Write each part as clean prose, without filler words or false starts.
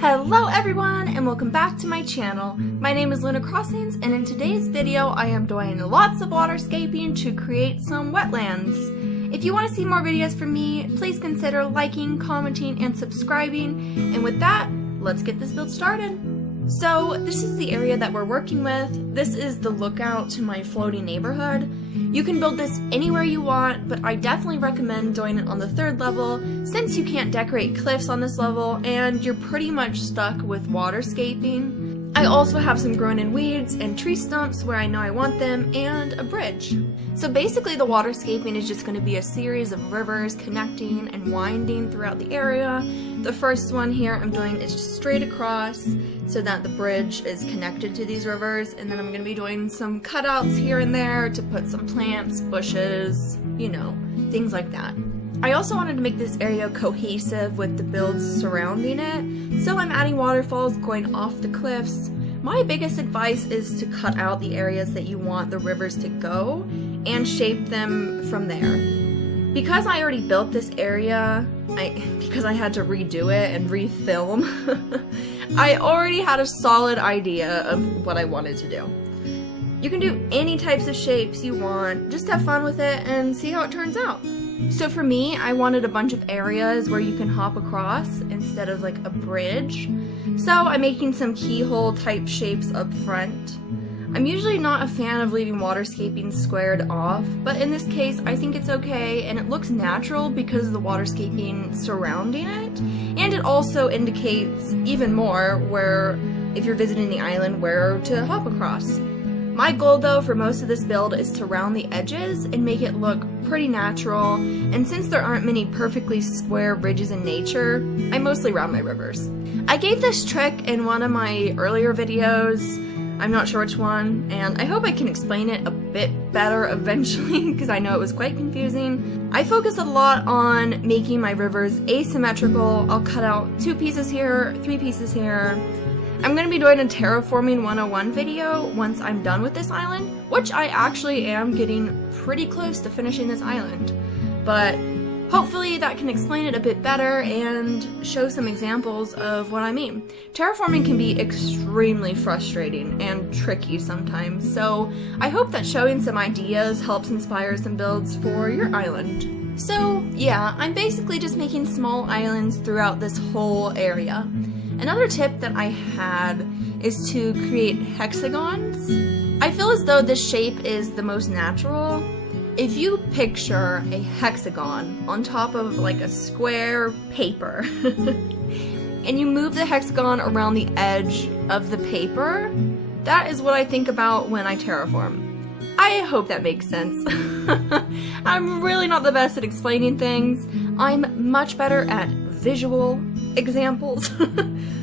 Hello everyone and welcome back to my channel. My name is Luna Crossings and in today's video I am doing lots of waterscaping to create some wetlands. If you want to see more videos from me, please consider liking, commenting, and subscribing. And with that, let's get this build started. So this is the area that we're working with. This is the lookout to my floating neighborhood. You can build this anywhere you want, but I definitely recommend doing it on the 3rd level since you can't decorate cliffs on this level and you're pretty much stuck with waterscaping. I also have some grown-in weeds and tree stumps where I know I want them, and a bridge. So basically the waterscaping is just going to be a series of rivers connecting and winding throughout the area. The first one here I'm doing is just straight across so that the bridge is connected to these rivers, and then I'm going to be doing some cutouts here and there to put some plants, bushes, you know, things like that. I also wanted to make this area cohesive with the builds surrounding it, so I'm adding waterfalls going off the cliffs. My biggest advice is to cut out the areas that you want the rivers to go and shape them from there. Because I already built this area, because I had to redo it and refilm, I already had a solid idea of what I wanted to do. You can do any types of shapes you want, just have fun with it and see how it turns out. So for me, I wanted a bunch of areas where you can hop across instead of like a bridge. So I'm making some keyhole type shapes up front. I'm usually not a fan of leaving waterscaping squared off, but in this case I think it's okay and it looks natural because of the waterscaping surrounding it, and it also indicates even more where, if you're visiting the island, where to hop across. My goal though for most of this build is to round the edges and make it look pretty natural, and since there aren't many perfectly square bridges in nature, I mostly round my rivers. I gave this trick in one of my earlier videos, I'm not sure which one, and I hope I can explain it a bit better eventually because I know it was quite confusing. I focus a lot on making my rivers asymmetrical. I'll cut out 2 pieces here, 3 pieces here. I'm going to be doing a terraforming 101 video once I'm done with this island, which I actually am getting pretty close to finishing this island. But hopefully that can explain it a bit better and show some examples of what I mean. Terraforming can be extremely frustrating and tricky sometimes, so I hope that showing some ideas helps inspire some builds for your island. So yeah, I'm basically just making small islands throughout this whole area. Another tip that I had is to create hexagons. I feel as though this shape is the most natural. If you picture a hexagon on top of like a square paper and you move the hexagon around the edge of the paper, that is what I think about when I terraform. I hope that makes sense. I'm really not the best at explaining things. I'm much better at visual examples.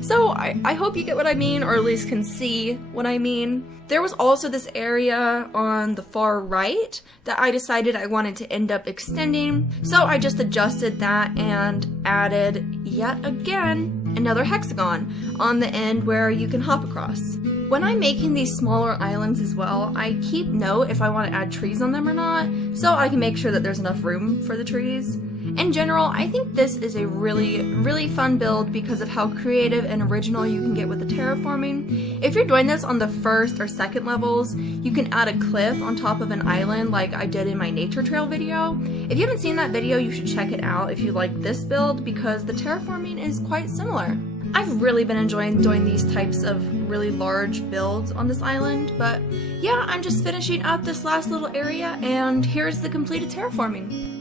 So I hope you get what I mean, or at least can see what I mean. There was also this area on the far right that I decided I wanted to end up extending, so I just adjusted that and added, yet again, another hexagon on the end where you can hop across. When I'm making these smaller islands as well, I keep note if I want to add trees on them or not, so I can make sure that there's enough room for the trees. In general, I think this is a really fun build because of how creative and original you can get with the terraforming. If you're doing this on the 1st or 2nd levels, you can add a cliff on top of an island like I did in my nature trail video. If you haven't seen that video, you should check it out if you like this build because the terraforming is quite similar. I've really been enjoying doing these types of really large builds on this island, but yeah, I'm just finishing up this last little area and here's the completed terraforming.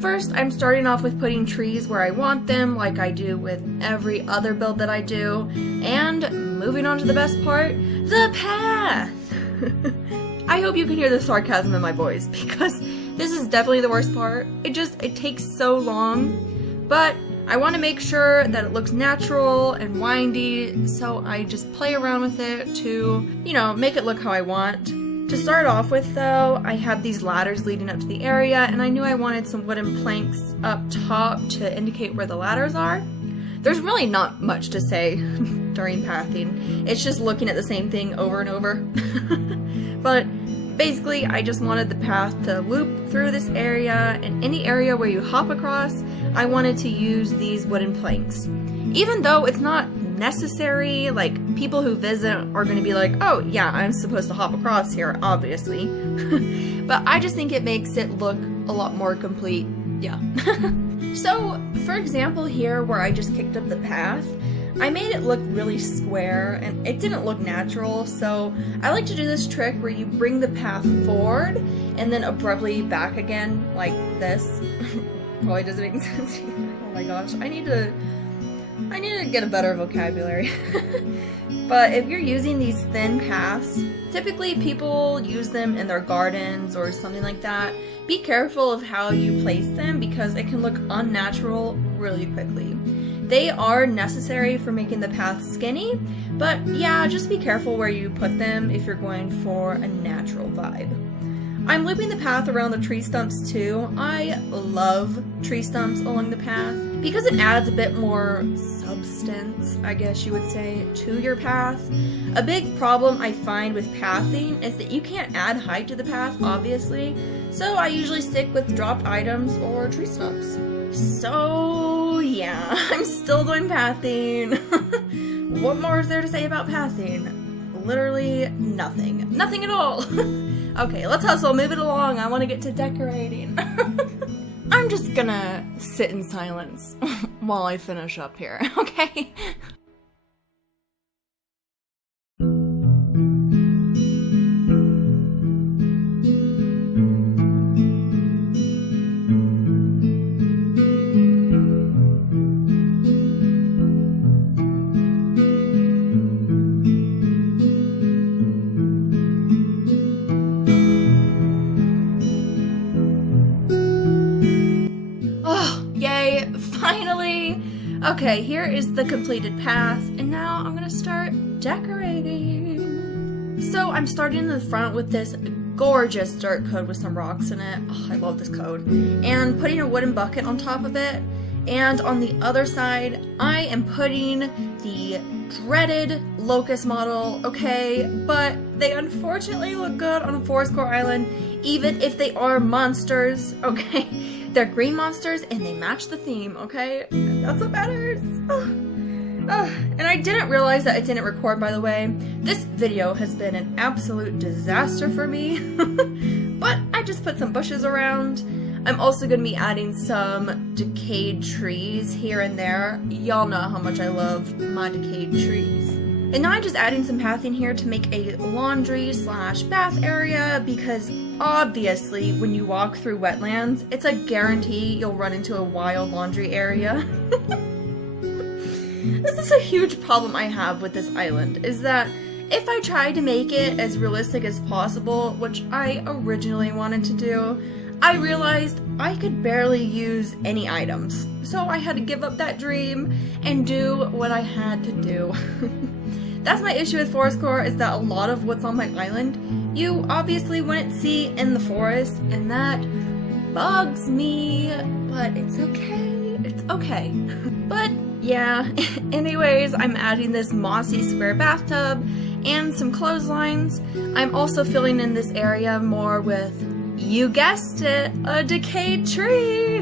First, I'm starting off with putting trees where I want them, like I do with every other build that I do, and moving on to the best part, the path! I hope you can hear the sarcasm in my voice, because this is definitely the worst part. It takes so long, but I want to make sure that it looks natural and windy, so I just play around with it to, you know, make it look how I want. To start off with though, I have these ladders leading up to the area, and I knew I wanted some wooden planks up top to indicate where the ladders are. There's really not much to say during pathing. It's just looking at the same thing over and over. But basically, I just wanted the path to loop through this area, and any area where you hop across, I wanted to use these wooden planks. Even though it's not necessary, like people who visit are going to be like, oh yeah, I'm supposed to hop across here, obviously. But I just think it makes it look a lot more complete. Yeah. So, for example here where I just kicked up the path, I made it look really square and it didn't look natural, so I like to do this trick where you bring the path forward and then abruptly back again, like this. Probably doesn't make sense. Oh my gosh, I need to get a better vocabulary. But if you're using these thin paths, typically people use them in their gardens or something like that. Be careful of how you place them because it can look unnatural really quickly. They are necessary for making the path skinny, but yeah, just be careful where you put them if you're going for a natural vibe. I'm looping the path around the tree stumps too. I love tree stumps along the path because it adds a bit more substance, I guess you would say, to your path. A big problem I find with pathing is that you can't add height to the path, obviously, so I usually stick with dropped items or tree stumps. So yeah, I'm still doing pathing. What more is there to say about pathing? Literally nothing. Nothing at all. Okay, let's hustle, move it along. I want to get to decorating. I'm just gonna sit in silence while I finish up here, okay? Finally! Okay, here is the completed path, and now I'm gonna start decorating. So I'm starting in the front with this gorgeous dirt code with some rocks in it. Oh, I love this code. And putting a wooden bucket on top of it. And on the other side, I am putting the dreaded locust model, okay? But they unfortunately look good on a forest core island, even if they are monsters, okay? They're green monsters and they match the theme, okay? That's what matters. And I didn't realize that it didn't record, by the way. This video has been an absolute disaster for me. But I just put some bushes around. I'm also going to be adding some decayed trees here and there. Y'all know how much I love my decayed trees. And now I'm just adding some pathing here to make a laundry/bath area because obviously when you walk through wetlands, it's a guarantee you'll run into a wild laundry area. This is a huge problem I have with this island, is that if I tried to make it as realistic as possible, which I originally wanted to do, I realized I could barely use any items. So I had to give up that dream and do what I had to do. That's my issue with forest core, is that a lot of what's on my island, you obviously wouldn't see in the forest, and that bugs me, but it's okay. It's okay. But yeah, anyways, I'm adding this mossy square bathtub and some clotheslines. I'm also filling in this area more with, you guessed it, a decayed tree.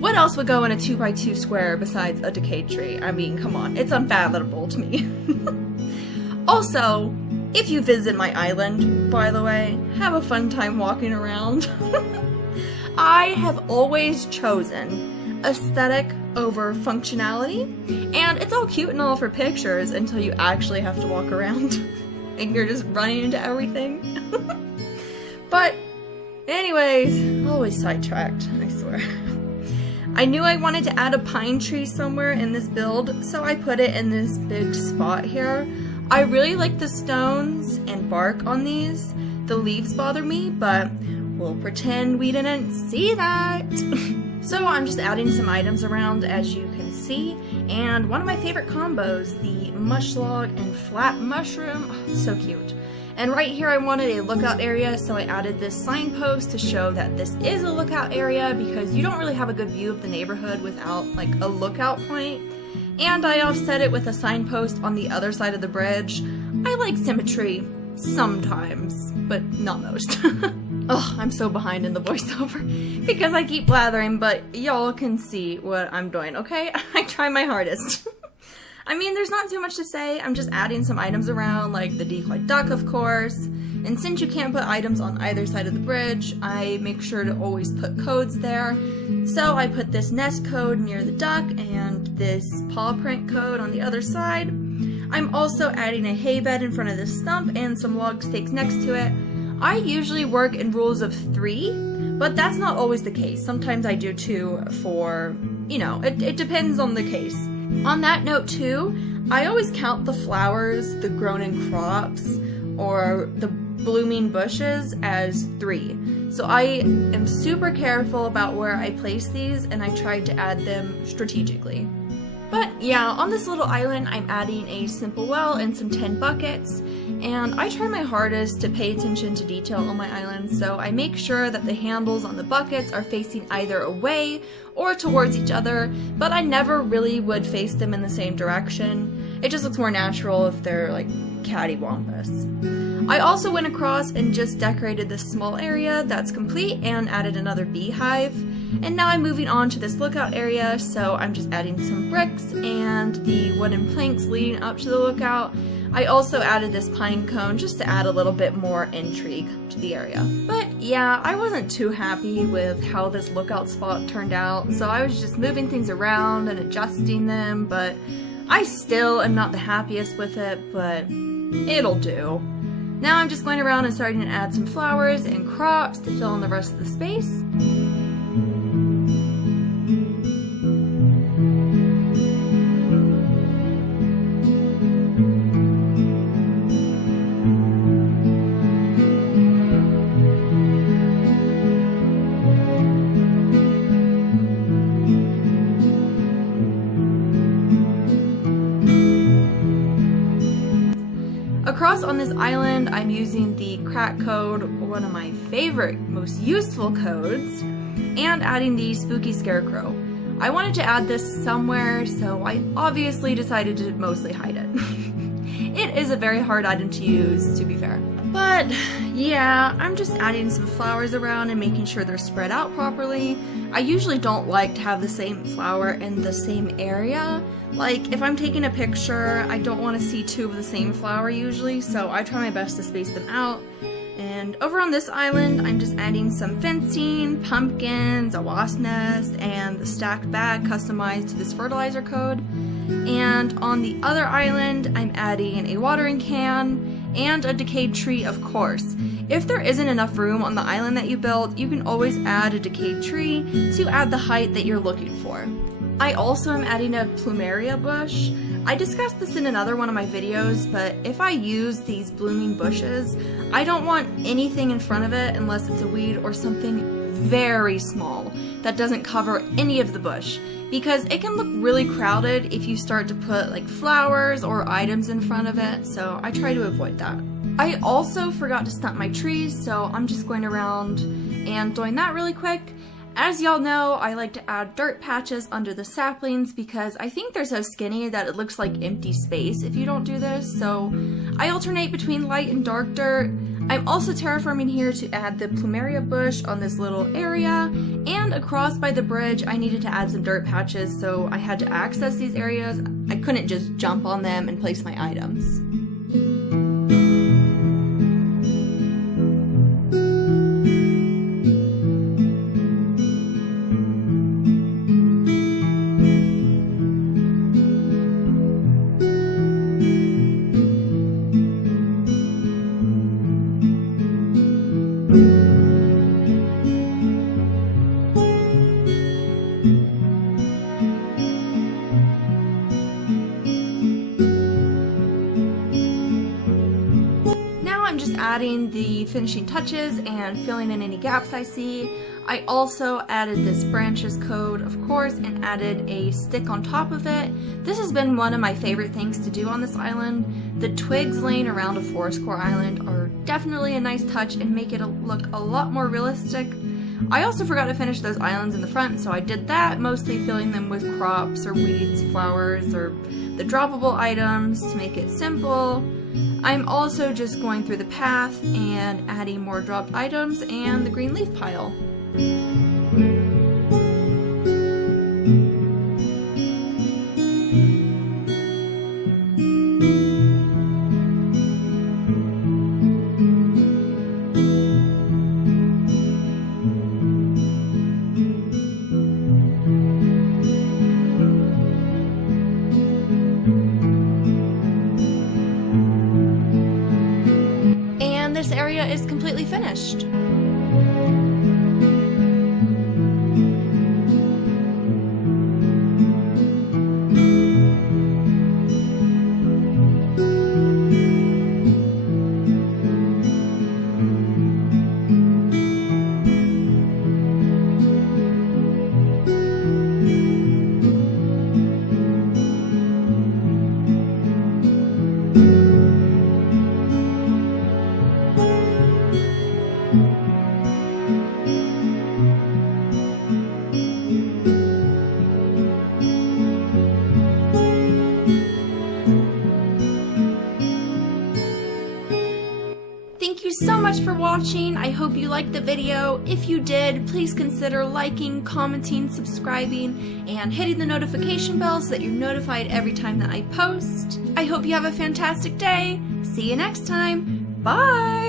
What else would go in a 2x2 square besides a decayed tree? I mean, come on, it's unfathomable to me. Also, if you visit my island, by the way, have a fun time walking around. I have always chosen aesthetic over functionality, and it's all cute and all for pictures until you actually have to walk around and you're just running into everything. But anyways, always sidetracked, I swear. I knew I wanted to add a pine tree somewhere in this build, so I put it in this big spot here. I really like the stones and bark on these. The leaves bother me, but we'll pretend we didn't see that. So I'm just adding some items around, as you can see, and one of my favorite combos, the mush log and flat mushroom, oh, so cute. And right here I wanted a lookout area, so I added this signpost to show that this is a lookout area because you don't really have a good view of the neighborhood without like a lookout point. And I offset it with a signpost on the other side of the bridge. I like symmetry sometimes, but not most. Ugh, I'm so behind in the voiceover because I keep blathering, but y'all can see what I'm doing, okay? I try my hardest. I mean, there's not too much to say. I'm just adding some items around, like the decoy duck, of course. And since you can't put items on either side of the bridge, I make sure to always put codes there. So I put this nest code near the duck and this paw print code on the other side. I'm also adding a hay bed in front of this stump and some log stakes next to it. I usually work in rules of 3, but that's not always the case. Sometimes I do 2 for, you know, it depends on the case. On that note too, I always count the flowers, the grown-in crops, or the blooming bushes as 3. So I am super careful about where I place these, and I try to add them strategically. But yeah, on this little island I'm adding a simple well and some tin buckets, and I try my hardest to pay attention to detail on my island, so I make sure that the handles on the buckets are facing either away or towards each other, but I never really would face them in the same direction. It just looks more natural if they're like cattywampus. I also went across and just decorated this small area that's complete and added another beehive. And now I'm moving on to this lookout area, so I'm just adding some bricks and the wooden planks leading up to the lookout. I also added this pine cone just to add a little bit more intrigue to the area. But yeah, I wasn't too happy with how this lookout spot turned out, so I was just moving things around and adjusting them, but I still am not the happiest with it, but it'll do. Now I'm just going around and starting to add some flowers and crops to fill in the rest of the space. Across on this island, I'm using the crack code, one of my favorite, most useful codes, and adding the spooky scarecrow. I wanted to add this somewhere, so I obviously decided to mostly hide it. It is a very hard item to use, to be fair. But yeah, I'm just adding some flowers around and making sure they're spread out properly. I usually don't like to have the same flower in the same area. Like, if I'm taking a picture, I don't want to see 2 of the same flower usually, so I try my best to space them out. And over on this island, I'm just adding some fencing, pumpkins, a wasp nest, and the stacked bag customized to this fertilizer code. And on the other island, I'm adding a watering can and a decayed tree, of course. If there isn't enough room on the island that you built, you can always add a decayed tree to add the height that you're looking for. I also am adding a plumeria bush. I discussed this in another one of my videos, but if I use these blooming bushes, I don't want anything in front of it unless it's a weed or something very small that doesn't cover any of the bush, because it can look really crowded if you start to put like flowers or items in front of it, so I try to avoid that. I also forgot to stump my trees, so I'm just going around and doing that really quick. As y'all know, I like to add dirt patches under the saplings because I think they're so skinny that it looks like empty space if you don't do this, so I alternate between light and dark dirt. I'm also terraforming here to add the plumeria bush on this little area, and across by the bridge I needed to add some dirt patches, so I had to access these areas. I couldn't just jump on them and place my items. Adding the finishing touches and filling in any gaps I see. I also added this branches code, of course, and added a stick on top of it. This has been one of my favorite things to do on this island. The twigs laying around a forest core island are definitely a nice touch and make it look a lot more realistic. I also forgot to finish those islands in the front, so I did that, mostly filling them with crops or weeds, flowers, or the droppable items to make it simple. I'm also just going through the path and adding more dropped items and the green leaf pile. This area is completely finished. Thank you so much for watching. I hope you liked the video. If you did, please consider liking, commenting, subscribing, and hitting the notification bell so that you're notified every time that I post. I hope you have a fantastic day. See you next time. Bye!